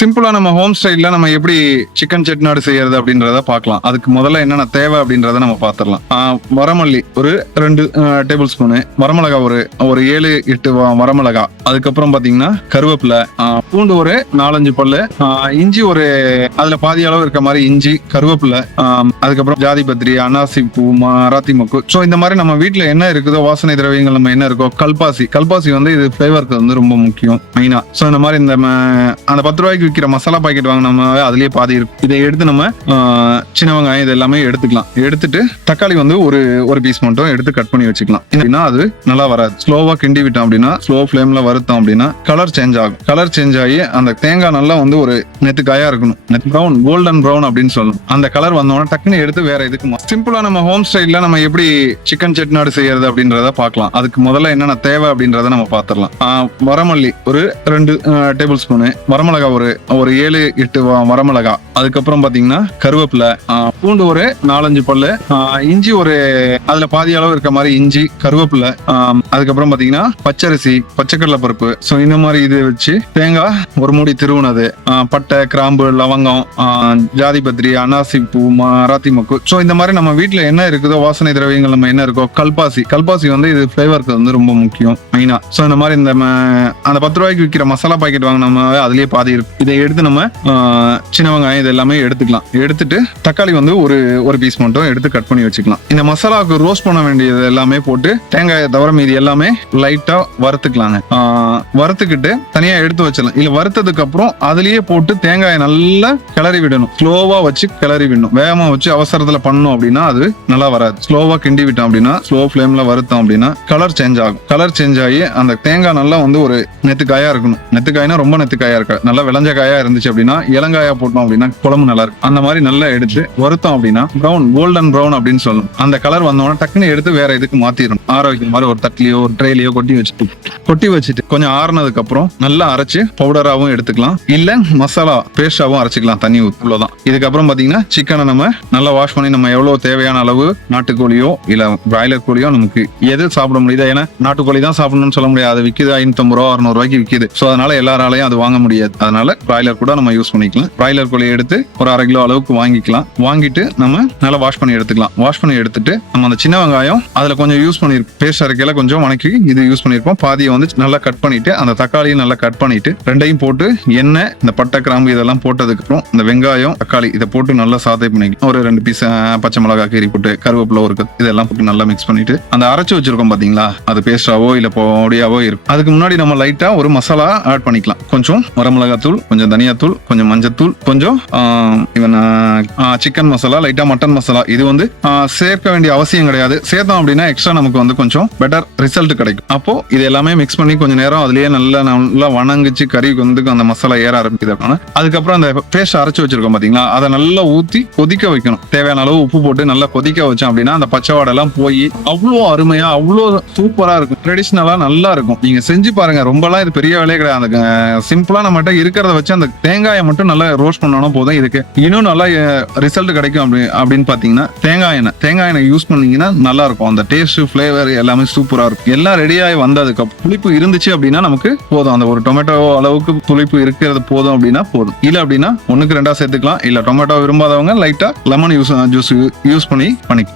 சிம்பிளா நம்ம ஹோம் ஸ்டைல்ல நம்ம எப்படி சிக்கன் செட்டிநாடு செய்யறது அப்படின்றத பார்க்கலாம். அதுக்கு முதல்ல என்னென்ன தேவை அப்படின்றத நம்ம பார்த்துடலாம். வரமல்லி ஒரு 2 டேபிள் ஸ்பூனு, வரமிளகா ஒரு 7-8 வரமிளகா, அதுக்கப்புறம் பாத்தீங்கன்னா கருவேப்பிலை, பூண்டு ஒரு 4-5 பல்லு, இஞ்சி ஒரு அதுல பாதி அளவு இருக்க மாதிரி இஞ்சி, கருவேப்பிலை, அதுக்கப்புறம் ஜாதி பத்திரி, அன்னாசி பூ, மராத்தி மொக்கு. ஸோ இந்த மாதிரி நம்ம வீட்டுல என்ன இருக்குதோ வாசனை திரவியங்கள் நம்ம என்ன இருக்கோ, கல்பாசி வந்து இது ஃபிளேவருக்கு வந்து ரொம்ப முக்கியம் மெயினா. ஸோ இந்த மாதிரி இந்த அந்த 10 ரூபாய்க்கு விற்கிற மசாலா பாக்கெட் வாங்கினோம்னா அதுலயே பாதி இருக்கும். இதை எடுத்து நம்ம சின்ன வெங்காயம் இது எல்லாமே எடுத்துக்கலாம். எடுத்துட்டு தக்காளி வந்து ஒரு பீஸ் மட்டும் எடுத்து கட் பண்ணி வச்சுக்கலாம். அப்படின்னா அது நல்லா வராது. ஸ்லோவா கிண்டி விட்டோம் அப்படின்னா, ஸ்லோ ஃபிளேம்ல வறுத்தோம் அப்படின்னா கலர் சேஞ்ச் ஆகும். கலர் சேஞ்ச் ஆகி அந்த தேங்காய் நல்லா வந்து ஒரு நெத்துக்காயா இருக்கணும். ப்ரௌன், கோல்டன் ப்ரௌன் அப்படின்னு சொல்லணும். அந்த கலர் வந்தோம்னா டக்குன்னு எடுத்து வேற எதுக்கு சிம்பிளா நம்ம ஹோம் ஸ்டைல்ல நம்ம எப்படி சிக்கன் செட்டிநாடு செய்யறது அப்படின்றத பார்க்கலாம். அதுக்கு முதல்ல என்னென்ன தேவை அப்படின்றத நம்ம பார்த்துடலாம். வரமல்லி ஒரு 2 டேபிள் ஸ்பூனு, வரமிளகா ஒரு 7-8 வரமிளகா, அதுக்கப்புறம் பாத்தீங்கன்னா கருவேப்பிலை, பூண்டு ஒரு 4-5 பல்லு, இஞ்சி ஒரு அதுல பாதி அளவு இருக்க மாதிரி இஞ்சி, கருவேப்பிலை, அதுக்கப்புறம் பாத்தீங்கன்னா பச்சரிசி, பச்சைக்கடலை பருப்பு. ஸோ இந்த மாதிரி இது வச்சு தேங்காய் ஒரு மூடி திருவுனது, பட்டை, கிராம்பு, லவங்கம், ஜாதி பத்திரி, அன்னாசி பூ, மராத்தி மொக்கு. ஸோ இந்த மாதிரி நம்ம வீட்டுல என்ன இருக்குதோ வாசனை திரவியங்கள் நம்ம என்ன இருக்கோ, கல்பாசி வந்து இது ஃபிளேவருக்கு வந்து ரொம்ப முக்கியம் மெயினா. ஸோ இந்த மாதிரி அந்த 10 ரூபாய்க்கு விற்கிற மசாலா பாக்கெட் வாங்கினோம்னா அதுலயே பாதி இருக்கும். இதை எடுத்து நம்ம சின்ன வெங்காயம் இது எல்லாமே எடுத்துக்கலாம். எடுத்துட்டு தக்காளி வந்து ஒரு பீஸ் மட்டும் எடுத்து கட் பண்ணி வச்சுக்கலாம். இந்த மசாலாவுக்கு ரோஸ்ட் பண்ண வேண்டியது எல்லாமே போட்டு தேங்காயை தவிர மீதி எல்லாமே லைட்டா வறுத்துக்கலாங்க. வறுத்துக்கிட்டு தனியா எடுத்து வச்சிடலாம். இல்ல வறுத்ததுக்கு அப்புறம் அதுலயே போட்டு தேங்காயை நல்லா கிளறி விடணும். ஸ்லோவா வச்சு கிளறி விடணும். வேகமா வச்சு அவசரத்துல பண்ணணும் அப்படின்னா அது நல்லா வராது. ஸ்லோவா கிண்டி விட்டோம் அப்படின்னா, ஸ்லோ ஃபிளேம்ல வறுத்தோம் அப்படின்னா கலர் சேஞ்ச் ஆகும். கலர் சேஞ்ச் ஆகி அந்த தேங்காய் நல்லா வந்து ஒரு நெத்துக்காயா இருக்கணும். நெத்துக்காய்னா ரொம்ப நெத்துக்காயா இருக்கா, நல்லா விளைஞ்ச காயா இருந்துச்சு அப்படின்னா, இளங்காயா போட்டோம் அப்படின்னா குழம்பு நல்லா இருக்கும். அந்த மாதிரி நல்லா எடுத்து வறுத்தோம் அப்படின்னா ப்ரௌன், கோல்டன் ப்ரௌன் அப்படின்னு சொல்லணும். அந்த கலர் வந்தோம்னா டக்குன்னு எடுத்து வேற இதுக்கு மாத்திடணும். ஆற வைக்கிற மாதிரி ஒரு தட்டிலையோ ஒரு ட்ரேலையோ கொட்டி வச்சுட்டு கொஞ்சம் ஆறுனதுக்கு அப்புறம் நல்லா அரைச்சு பவுடராகவும் எடுத்துக்கலாம். இல்ல மசாலா பேஸ்டாவும் அரைச்சிக்கலாம் தண்ணி ஊற்றுதான். இதுக்கப்புறம் பாத்தீங்கன்னா சிக்கனை நம்ம நல்லா வாஷ் பண்ணி நம்ம எவ்வளவு தேவையான அளவு நாட்டுக்கோழியோ இல்ல பிராய்லர் கோழியோ நமக்கு எது சாப்பிட முடியுதோ, ஏன்னா நாட்டுக்கோழி தான் சாப்பிடணும்னு சொல்ல முடியாது. அது விற்கிது 550 ரூபா 600 ரூபாய்க்கு விற்கிது. ஸோ அதனால எல்லாராலையும் அது வாங்க முடியாது. அதனால பிராய்லர் கூட நம்ம யூஸ் பண்ணிக்கலாம். பிராய்லர் கோழியை எடுத்து ஒரு 1/2 கிலோ அளவுக்கு வாங்கிக்கலாம். வாங்கிட்டு நம்ம நல்லா வாஷ் பண்ணி எடுத்துக்கலாம். வாஷ் பண்ணி எடுத்துட்டு நம்ம அந்த சின்ன வெங்காயம் அதுல கொஞ்சம் யூஸ் பண்ணிருக்கோம். பேஸ்ட் அரைக்கையில கொஞ்சம் வணக்கி இது யூஸ் பண்ணிருக்கோம். பாதியை வந்து நல்லா கட் பண்ணிட்டு அந்த தக்காளியும் நல்லா கட் பண்ணிட்டு ரெண்டையும் போட்டு எண்ணெய், இந்த பட்டை, கிராம்பு இதெல்லாம் போட்டதுக்கு அப்புறம் இந்த வெங்காயம், தக்காளி இதை போட்டு நல்லா சாதை பண்ணிக்கலாம். ஒரு 2 பீஸ் பச்சை மிளகாய் கீரி போட்டு, கருவேப்பிலை ஒரு இதெல்லாம் போட்டு நல்லா மிக்ஸ் பண்ணிட்டு அந்த அரைச்சு வச்சிருக்கோம் பாத்தீங்களா, அது பேஸ்டாவோ இல்ல பொடியாவோ இருக்கும். அதுக்கு முன்னாடி நம்ம லைட்டா ஒரு மசாலா ஆட் பண்ணிக்கலாம். கொஞ்சம் வரமிளகாத்தூள், கொஞ்சம் தனியாத்தூள், கொஞ்சம் மஞ்சத்தூள், கொஞ்சம் சிக்கன் மசாலா, லைட்டா மட்டன் மசாலா. இது வந்து சேர்க்க வேண்டிய அவசியம் கிடையாது. சேர்த்தோம் அப்படின்னா எக்ஸ்ட்ரா நமக்கு வந்து கொஞ்சம் பெட்டர் ரிசல்ட் கிடைக்கும். அப்போ இது எல்லாமே மிக்ஸ் பண்ணி கொஞ்ச நேரம் அதுலயே நல்லா வணங்கிச்சு கறி வந்து அந்த மசாலா ஏற ஆரம்பிக்குது அப்படின்னா, அதுக்கப்புறம் அந்த பேஸ்ட் அரைச்சு வச்சிருக்கோம் பாத்தீங்களா, அதை நல்லா ஊத்தி கொதிக்க வைக்கணும். தேவையான அளவு உப்பு போட்டு நல்லா கொதிக்க வச்சோம் அப்படின்னா அந்த பச்சை வாடை எல்லாம் போய் அவ்வளோ அருமையா, அவ்வளோ சூப்பரா இருக்கும். ட்ரெடிஷ்னலா நல்லா இருக்கும். நீங்க செஞ்சு பாருங்க. ரொம்பலாம் இது பெரிய வேலையே கிடையாது. அந்த சிம்பிளா நம்மகிட்ட இருக்கிறத வச்சு அந்த தேங்காயை மட்டும் நல்லா ரோஸ்ட் பண்ணணும் போதும். இதுக்கு இன்னும் நல்லா ரிசல்ட் கிடைக்கும் அப்படின்னு பாத்தீங்கன்னா தேங்காய் எண்ணெய் யூஸ் பண்ணீங்கன்னா நல்லா இருக்கும். அந்த டேஸ்ட், ஃபிளேவர் எல்லாமே சூப்பரா இருக்கும். எல்லாம் ரெடியாகி வந்ததுக்கு புளிப்பு இருந்துச்சு அப்படின்னா நமக்கு போதும். அந்த ஒரு டொமேட்டோ அளவுக்கு புளிப்பு இருக்கிறது போதும் அப்படின்னா போதும். இல்ல அப்படின்னா 1க்கு 2 சேர்த்துக்கலாம். இல்ல டொமேட்டோ விரும்பாதவங்க லைட்டா லெமன் ஜூஸ் யூஸ் பண்ணி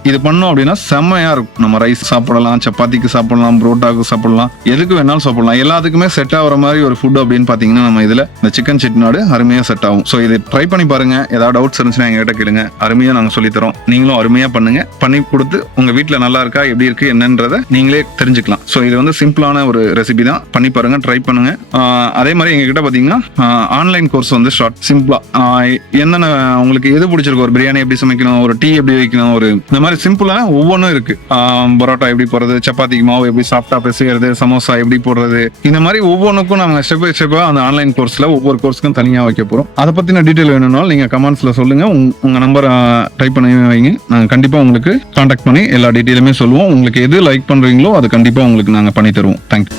இது பண்ணோம் அப்படின்னா செம்மையா இருக்கும். நம்ம ரைஸ் சாப்பிடலாம், சப்பாத்திக்கு சாப்பிடலாம், புரோட்டாக்கு சாப்பிடலாம், எதுக்கு வேணாலும் சாப்பிடலாம். எல்லாத்துக்குமே செட் ஆகிற மாதிரி ஒரு ஃபுட் அப்படின்னு பாத்தீங்கன்னா நம்ம இதுல இந்த சிக்கன் செட்டிநாடு அருமையா செட் ஆகும். ஸோ இதை ட்ரை பண்ணி பாருங்க. ஏதாவது டவுட்ஸ் இருந்துச்சுன்னா எங்ககிட்ட கேளுங்க. அருமையா நாங்க சொல்லித்தரோம். நீங்களும் அருமையா பண்ணுங்க. பண்ணி கொடுத்து உங்க வீட்டுல நல்லா இருக்கா, எப்படி இருக்கு என்னன்றதை நீங்களே தெரிஞ்சுக்கலாம். ஸோ இது வந்து சிம்பிளான ஒரு ரெசிபி தான். பண்ணி பாருங்க, ட்ரை பண்ணுங்க. அதே மாதிரி எங்ககிட்ட பாத்தீங்கன்னா ஆன்லைன் கோர்ஸ் வந்து ஸ்டார்ட் சிம்பிளா என்னென்ன உங்களுக்கு எது பிடிச்சிருக்கு, ஒரு பிரியாணி எப்படி சமைக்கணும், ஒரு டீ எப்படி வைக்கணும், ஒரு இந்த மாதிரி சிம்பிளா ஒவ்வொன்றும் இருக்கு. பரோட்டா எப்படி போடுறது, சப்பாத்திக்கு மாவு எப்படி சாஃப்டா பிசைறது, சமோசா எப்படி போடுறது, இந்த மாதிரி ஒவ்வொன்றுக்கும் நம்ம ஸ்டெப் பை ஸ்டெப்பா அந்த ஆன்லைன் கோர்ஸ்ல ஒவ்வொரு கோர்ஸ்க்கும் தனியா வைக்க போறோம். அதை பத்தின டீடைல் வேணும்னாலும் நீங்க கமெண்ட்ஸ்ல சொல்லுங்க. உங்க நம்பர் டைப் பண்ணி வைங்க. நாங்க கண்டிப்பா உங்களுக்கு கான்டாக்ட் பண்ணி எல்லா டீடைலுமே சொல்லுவோம். உங்களுக்கு எது லைக் பண்றீங்களோ அது கண்டிப்பா உங்களுக்கு நாங்க பண்ணி தருவோம். தேங்க்யூ.